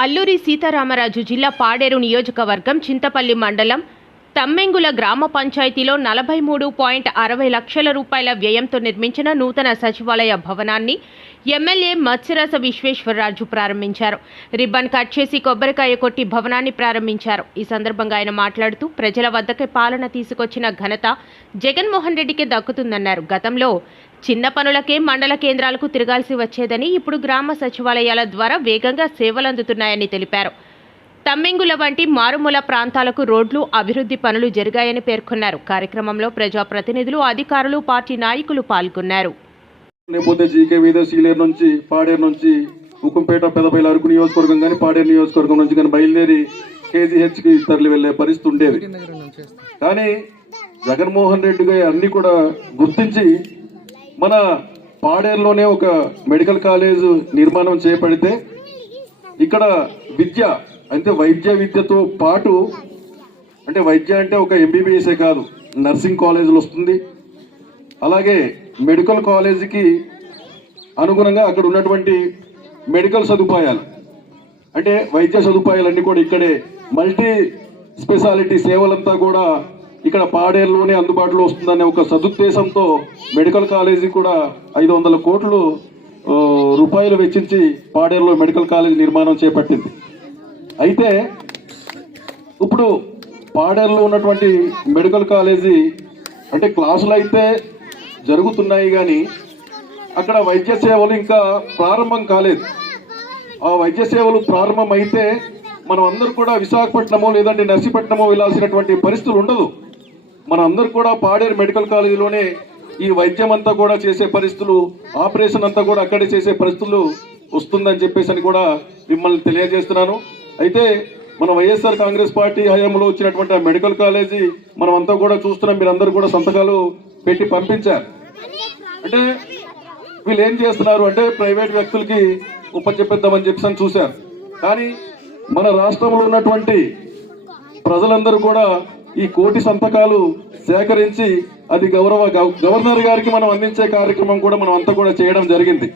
అల్లూరి సీతారామరాజు జిల్లా పాడేరు నియోజకవర్గం చింతపల్లి మండలం తమ్మెంగుల గ్రామ పంచాయతీలో 43.60 లక్షల రూపాయల వ్యయంతో నిర్మించిన నూతన సచివాలయ భవనాన్ని ఎమ్మెల్యే మత్స్యరస విశ్వేశ్వరరాజు ప్రారంభించారు. రిబ్బన్ కట్ చేసి కొబ్బరికాయ కొట్టి భవనాన్ని ప్రారంభించారు. ఈ సందర్భంగా ఆయన మాట్లాడుతూ ప్రజల వద్దకే పాలన తీసుకొచ్చిన ఘనత జగన్మోహన్ రెడ్డికి దక్కుతుందన్నారు. గతంలో చిన్న పనులకే మండల కేంద్రాలకు తిరగాల్సి వచ్చేదని ఇప్పుడు గ్రామ సచివాలయాల ద్వారా వేగంగా సేవలందుతున్నాయని తెలిపారు. తమ్మెంగుల వంటి మారుమూల ప్రాంతాలకు రోడ్లు, అభివృద్ధి పనులు జరిగాయని పేర్కొన్నారు. కార్యక్రమంలో ప్రజాప్రతినిధులు, అధికారులు, పార్టీ నాయకులు పాల్గొన్నారు. లేకపోతే జీకే వీధి సీలేరు నుంచి పాడేరు నుంచి ఉక్కంపేట పెదపల్లి అరకు నియోజకవర్గం కానీ పాడేరు నియోజకవర్గం నుంచి కానీ బయలుదేరి కేజీహెచ్కి తరలి వెళ్లే పరిస్థితి ఉండేది. కానీ జగన్మోహన్ రెడ్డి గారు అన్ని కూడా గుర్తించి మన పాడేరులోనే ఒక మెడికల్ కాలేజ్ నిర్మాణం చేపడితే ఇక్కడ విద్య అంటే వైద్య విద్యతో పాటు అంటే వైద్య అంటే ఒక ఎంబీబీఎస్ఏ కాదు, నర్సింగ్ కాలేజీలు వస్తుంది. అలాగే మెడికల్ కాలేజీకి అనుగుణంగా అక్కడ ఉన్నటువంటి మెడికల్ సదుపాయాలు అంటే వైద్య సదుపాయాలన్నీ కూడా ఇక్కడే మల్టీ స్పెషాలిటీ సేవలంతా కూడా ఇక్కడ పాడేరులోనే అందుబాటులో వస్తుందనే ఒక సదుద్దేశంతో మెడికల్ కాలేజీ కూడా 500 కోట్లు రూపాయలు వెచ్చించి పాడేరులో మెడికల్ కాలేజీ నిర్మాణం చేపట్టింది. అయితే ఇప్పుడు పాడేరులో ఉన్నటువంటి మెడికల్ కాలేజీ అంటే క్లాసులు అయితే జరుగుతున్నాయి కానీ అక్కడ వైద్య సేవలు ఇంకా ప్రారంభం కాలేదు. ఆ వైద్య సేవలు ప్రారంభం అయితే మనం అందరూ కూడా విశాఖపట్నమో లేదంటే నర్సీపట్నమో వెళ్ళాల్సినటువంటి పరిస్థితులు ఉండదు. మనం అందరూ కూడా పాడేరు మెడికల్ కాలేజీలోనే ఈ వైద్యం అంతా కూడా చేసే పరిస్థితులు, ఆపరేషన్ అంతా కూడా అక్కడే చేసే పరిస్థితులు వస్తుందని చెప్పేసి కూడా మిమ్మల్ని తెలియజేస్తున్నాను. అయితే మన వైఎస్ఆర్ కాంగ్రెస్ పార్టీ హయాంలో వచ్చినటువంటి మెడికల్ కాలేజీ మనం అంతా కూడా చూస్తున్నాం. మీరందరూ కూడా సంతకాలు పెట్టి పంపించారు. అంటే వీళ్ళు ఏం చేస్తున్నారు అంటే ప్రైవేట్ వ్యక్తులకి ఉపచెప్పిద్దామని చెప్పేసి చూశారు. కానీ మన రాష్ట్రంలో ఉన్నటువంటి ప్రజలందరూ కూడా ఈ 1 కోటి సంతకాలు సేకరించి అది గవర్నర్ గారికి మనం అందించే కార్యక్రమం కూడా మనం అంతా కూడా చేయడం జరిగింది.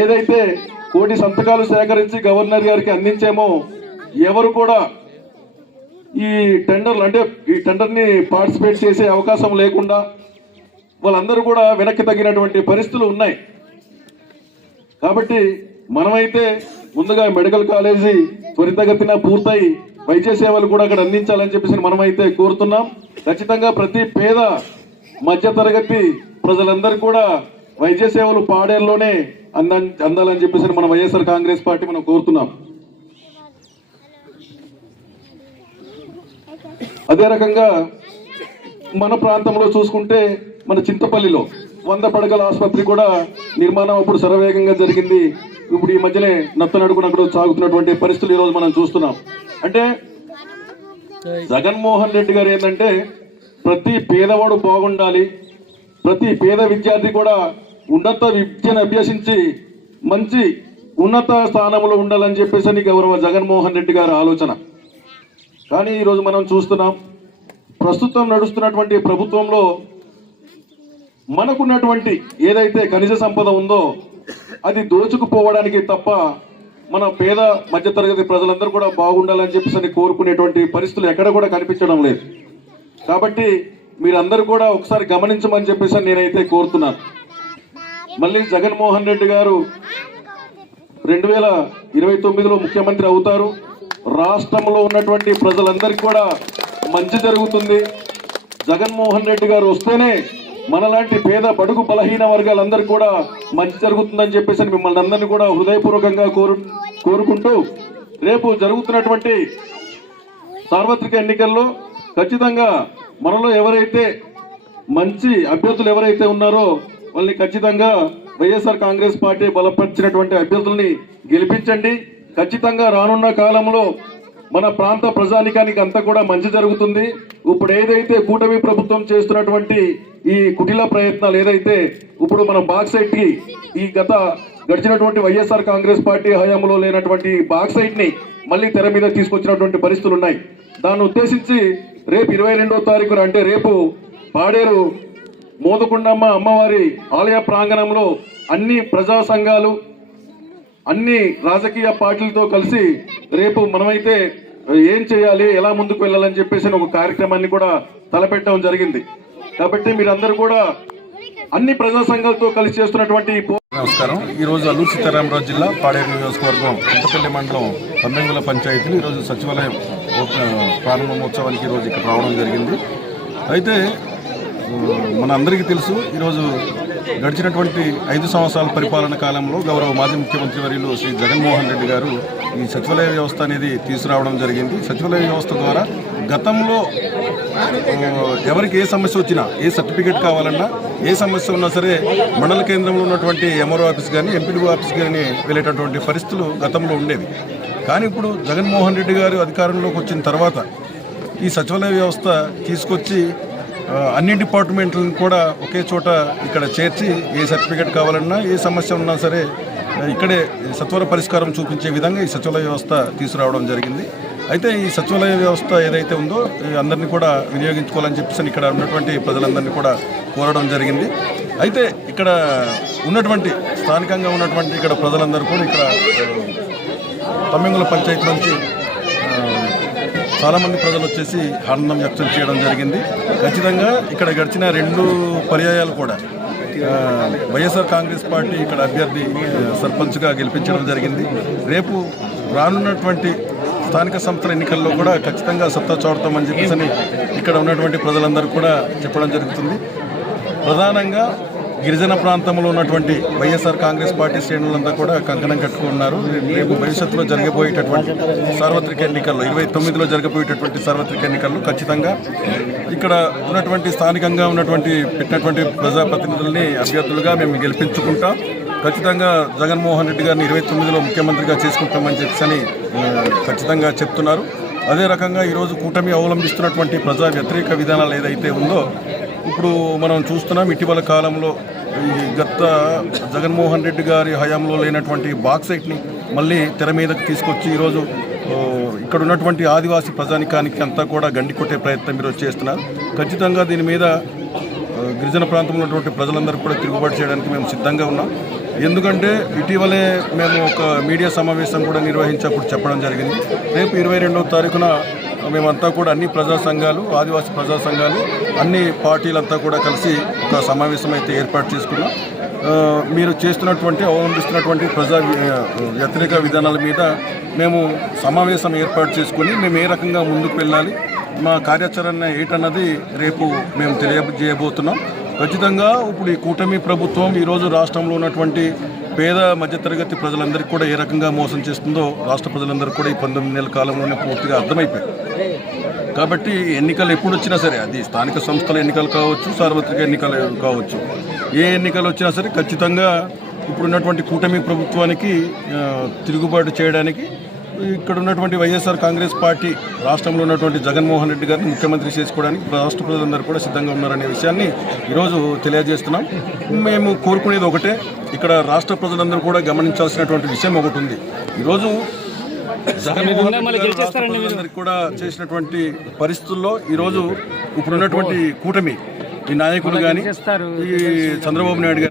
ఏదైతే 1 కోటి సంతకాలు సేకరించి గవర్నర్ గారికి అందించేమో ఎవరు కూడా ఈ టెండర్లు అంటే ఈ టెండర్ని పార్టిసిపేట్ చేసే అవకాశం లేకుండా వాళ్ళందరూ కూడా వెనక్కి తగ్గినటువంటి పరిస్థితులు ఉన్నాయి. కాబట్టి మనమైతే ముందుగా మెడికల్ కాలేజీ త్వరితగతిన పూర్తయి వైద్య సేవలు కూడా అక్కడ అందించాలని చెప్పేసి మనమైతే కోరుతున్నాం. ఖచ్చితంగా ప్రతి పేద మధ్యతరగతి ప్రజలందరూ కూడా వైద్య సేవలు పాడేరులోనే అందాలని చెప్పేసి మన వైఎస్ఆర్ కాంగ్రెస్ పార్టీ మనం కోరుతున్నాం. అదే రకంగా మన ప్రాంతంలో చూసుకుంటే మన చింతపల్లిలో 100 పడకల ఆసుపత్రి కూడా నిర్మాణం అప్పుడు శరవేగంగా జరిగింది. ఇప్పుడు ఈ మధ్యనే నత్తనడుకునక్కడ సాగుతున్నటువంటి పరిస్థితులు ఈరోజు మనం చూస్తున్నాం. అంటే జగన్మోహన్ రెడ్డి గారు ఏంటంటే ప్రతి పేదవాడు బాగుండాలి, ప్రతి పేద విద్యార్థి కూడా ఉన్నత విద్యను అభ్యసించి మంచి ఉన్నత స్థానంలో ఉండాలని చెప్పేసి గౌరవ జగన్మోహన్ రెడ్డి గారి ఆలోచన. కానీ ఈరోజు మనం చూస్తున్నాం ప్రస్తుతం నడుస్తున్నటువంటి ప్రభుత్వంలో మనకున్నటువంటి ఏదైతే ఖనిజ సంపద ఉందో అది దోచుకుపోవడానికి తప్ప మన పేద మధ్యతరగతి ప్రజలందరూ కూడా బాగుండాలని చెప్పేసి కోరుకునేటువంటి పరిస్థితులు ఎక్కడ కూడా కనిపించడం లేదు. కాబట్టి మీరందరూ కూడా ఒకసారి గమనించమని చెప్పేసి నేనైతే కోరుతున్నాను. మళ్ళీ జగన్మోహన్ రెడ్డి గారు 2029లో ముఖ్యమంత్రి అవుతారు. రాష్ట్రంలో ఉన్నటువంటి ప్రజలందరికీ కూడా మంచి జరుగుతుంది. జగన్మోహన్ రెడ్డి గారు వస్తేనే మనలాంటి పేద బడుగు బలహీన వర్గాలందరూ కూడా మంచి జరుగుతుందని చెప్పేసి మిమ్మల్ని అందరినీ కూడా హృదయపూర్వకంగా కోరుకుంటూ రేపు జరుగుతున్నటువంటి సార్వత్రిక ఎన్నికల్లో ఖచ్చితంగా మనలో ఎవరైతే మంచి అభ్యర్థులు ఎవరైతే ఉన్నారో వాళ్ళని ఖచ్చితంగా వైఎస్ఆర్ కాంగ్రెస్ పార్టీ బలపరిచినటువంటి అభ్యర్థుల్ని గెలిపించండి. ఖచ్చితంగా రానున్న కాలంలో మన ప్రాంత ప్రజానికానికి అంతా కూడా మంచి జరుగుతుంది. ఇప్పుడు ఏదైతే కూటమి ప్రభుత్వం చేస్తున్నటువంటి ఈ కుటిల ప్రయత్నాలు ఏదైతే ఇప్పుడు మన బాక్సైట్ కి ఈ గడిచినటువంటి వైఎస్ఆర్ కాంగ్రెస్ పార్టీ హయాంలో లేనటువంటి బాక్సైట్ ని మళ్ళీ తెర మీద తీసుకొచ్చినటువంటి పరిస్థితులు ఉన్నాయి. దాన్ని ఉద్దేశించి రేపు 22వ తారీఖున అంటే రేపు పాడేరు మోదకొండమ్మ అమ్మవారి ఆలయ ప్రాంగణంలో అన్ని ప్రజా సంఘాలు అన్ని రాజకీయ పార్టీలతో కలిసి రేపు మనమైతే ఏం చేయాలి, ఎలా ముందుకు వెళ్ళాలని చెప్పేసి ఒక కార్యక్రమాన్ని కూడా తలపెట్టడం జరిగింది. కాబట్టి మీరందరూ కూడా అన్ని ప్రజా సంఘాలతో కలిసి చేస్తున్నటువంటి నమస్కారం. ఈరోజు అల్లూరు సీతారామరాజు జిల్లా పాడేరు నియోజకవర్గం చింతపల్లి మండలం తమ్మెంగుల పంచాయతీలు ఈరోజు సచివాలయం ప్రారంభోత్సవానికి ఈరోజు ఇక్కడ రావడం జరిగింది. అయితే మన అందరికీ తెలుసు, ఈరోజు గడిచినటువంటి 5 సంవత్సరాల పరిపాలన కాలంలో గౌరవ మాజీ ముఖ్యమంత్రి వర్యులు శ్రీ జగన్మోహన్ రెడ్డి గారు ఈ సచివాలయ వ్యవస్థ అనేది తీసుకురావడం జరిగింది. సచివాలయ వ్యవస్థ ద్వారా గతంలో ఎవరికి ఏ సమస్య వచ్చినా, ఏ సర్టిఫికేట్ కావాలన్నా, ఏ సమస్య ఉన్నా సరే మండల కేంద్రంలో ఉన్నటువంటి ఎంఆర్ఓ ఆఫీస్ కానీ ఎంపీడీఓ ఆఫీస్ కానీ వెళ్ళేటటువంటి పరిస్థితులు గతంలో ఉండేవి. కానీ ఇప్పుడు జగన్మోహన్ రెడ్డి గారు అధికారంలోకి వచ్చిన తర్వాత ఈ సచివాలయ వ్యవస్థ తీసుకొచ్చి అన్ని డిపార్ట్మెంట్లను కూడా ఒకే చోట ఇక్కడ చేర్చి ఏ సర్టిఫికేట్ కావాలన్నా, ఏ సమస్య ఉన్నా సరే ఇక్కడే సత్వర పరిష్కారం చూపించే విధంగా ఈ సచివాలయ వ్యవస్థ తీసుకురావడం జరిగింది. అయితే ఈ సచివాలయ వ్యవస్థ ఏదైతే ఉందో అందరినీ కూడా వినియోగించుకోవాలని చెప్పేసి ఇక్కడ ఉన్నటువంటి ప్రజలందరినీ కూడా కోరడం జరిగింది. అయితే ఇక్కడ ఉన్నటువంటి స్థానికంగా ఉన్నటువంటి ఇక్కడ ప్రజలందరూ కూడా ఇక్కడ తమ్మెంగుల పంచాయతీ నుంచి చాలామంది ప్రజలు వచ్చేసి ఆనందం వ్యక్తం చేయడం జరిగింది. ఖచ్చితంగా ఇక్కడ గడిచిన 2 పర్యాయాలు కూడా వైఎస్ఆర్ కాంగ్రెస్ పార్టీ ఇక్కడ అభ్యర్థి సర్పంచ్గా గెలిపించడం జరిగింది. రేపు రానున్నటువంటి స్థానిక సంస్థల ఎన్నికల్లో కూడా ఖచ్చితంగా సత్తా చాటుతామని చెప్పేసి ఇక్కడ ఉన్నటువంటి ప్రజలందరూ కూడా చెప్పడం జరుగుతుంది. ప్రధానంగా గిరిజన ప్రాంతంలో ఉన్నటువంటి వైఎస్ఆర్ కాంగ్రెస్ పార్టీ శ్రేణులంతా కూడా కంకణం కట్టుకున్నారు. రేపు భవిష్యత్తులో జరగబోయేటటువంటి సార్వత్రిక ఎన్నికల్లో 29లో జరగబోయేటటువంటి సార్వత్రిక ఎన్నికల్లో ఖచ్చితంగా ఇక్కడ ఉన్నటువంటి స్థానికంగా ఉన్నటువంటి పెట్టినటువంటి ప్రజాప్రతినిధుల్ని అభ్యర్థులుగా మేము గెలిపించుకుంటాం. ఖచ్చితంగా జగన్మోహన్ రెడ్డి గారిని 29లో ముఖ్యమంత్రిగా చేసుకుంటామని చెప్పని ఖచ్చితంగా చెప్తున్నారు. అదే రకంగా ఈరోజు కూటమి అవలంబిస్తున్నటువంటి ప్రజా వ్యతిరేక విధానాలు ఏదైతే ఉందో ఇప్పుడు మనం చూస్తున్నాం. ఇటీవల కాలంలో ఈ గత జగన్మోహన్ రెడ్డి గారి హయాంలో లేనటువంటి బాక్సైట్ని మళ్ళీ తెర మీదకి తీసుకొచ్చి ఈరోజు ఇక్కడ ఉన్నటువంటి ఆదివాసీ ప్రజానికానికి అంతా కూడా గండి కొట్టే ప్రయత్నం ఈరోజు చేస్తున్నారు. ఖచ్చితంగా దీని మీద గిరిజన ప్రాంతంలో ఉన్నటువంటి ప్రజలందరూ కూడా తిరుగుబాటు చేయడానికి మేము సిద్ధంగా ఉన్నాం. ఎందుకంటే ఇటీవలే మేము ఒక మీడియా సమావేశం కూడా నిర్వహించినప్పుడు చెప్పడం జరిగింది. రేపు 22వ తారీఖున మేమంతా కూడా అన్ని ప్రజా సంఘాలు, ఆదివాసీ ప్రజా సంఘాలు, అన్ని పార్టీలంతా కూడా కలిసి ఒక సమావేశం అయితే ఏర్పాటు చేసుకున్నాం. మీరు చేస్తున్నటువంటి అవలంబిస్తున్నటువంటి ప్రజా వ్యతిరేక విధానాల మీద మేము సమావేశం ఏర్పాటు చేసుకుని మేము ఏ రకంగా ముందుకు వెళ్ళాలి, మా కార్యాచరణ ఏంటన్నది రేపు మేము తెలియజేయబోతున్నాం. ఖచ్చితంగా ఇప్పుడు ఈ కూటమి ప్రభుత్వం ఈరోజు రాష్ట్రంలో ఉన్నటువంటి పేద మధ్యతరగతి ప్రజలందరికీ కూడా ఏ రకంగా మోసం చేస్తుందో రాష్ట్ర ప్రజలందరూ కూడా ఈ 19 నెలల కాలంలోనే పూర్తిగా అర్థమైపోయింది. కాబట్టి ఎన్నికలు ఎప్పుడు వచ్చినా సరే, అది స్థానిక సంస్థల ఎన్నికలు కావచ్చు, సార్వత్రిక ఎన్నికలు కావచ్చు, ఏ ఎన్నికలు వచ్చినా సరే ఖచ్చితంగా ఇప్పుడున్నటువంటి కూటమి ప్రభుత్వానికి తిరుగుబాటు చేయడానికి ఇక్కడ ఉన్నటువంటి వైఎస్ఆర్ కాంగ్రెస్ పార్టీ రాష్ట్రంలో ఉన్నటువంటి జగన్మోహన్ రెడ్డి గారిని ముఖ్యమంత్రి చేసుకోవడానికి రాష్ట్ర ప్రజలందరూ కూడా సిద్ధంగా ఉన్నారనే విషయాన్ని ఈరోజు తెలియజేస్తున్నాం. మేము కోరుకునేది ఒకటే, ఇక్కడ రాష్ట్ర ప్రజలందరూ కూడా గమనించాల్సినటువంటి విషయం ఒకటి ఉంది. ఈరోజు జగన్మోహన్ రెడ్డి గారు రాష్ట్ర ప్రజలందరికీ కూడా చేసినటువంటి పరిస్థితుల్లో ఈరోజు ఇప్పుడున్నటువంటి కూటమి ఈ నాయకులు కానీ ఈ చంద్రబాబు నాయుడు గారు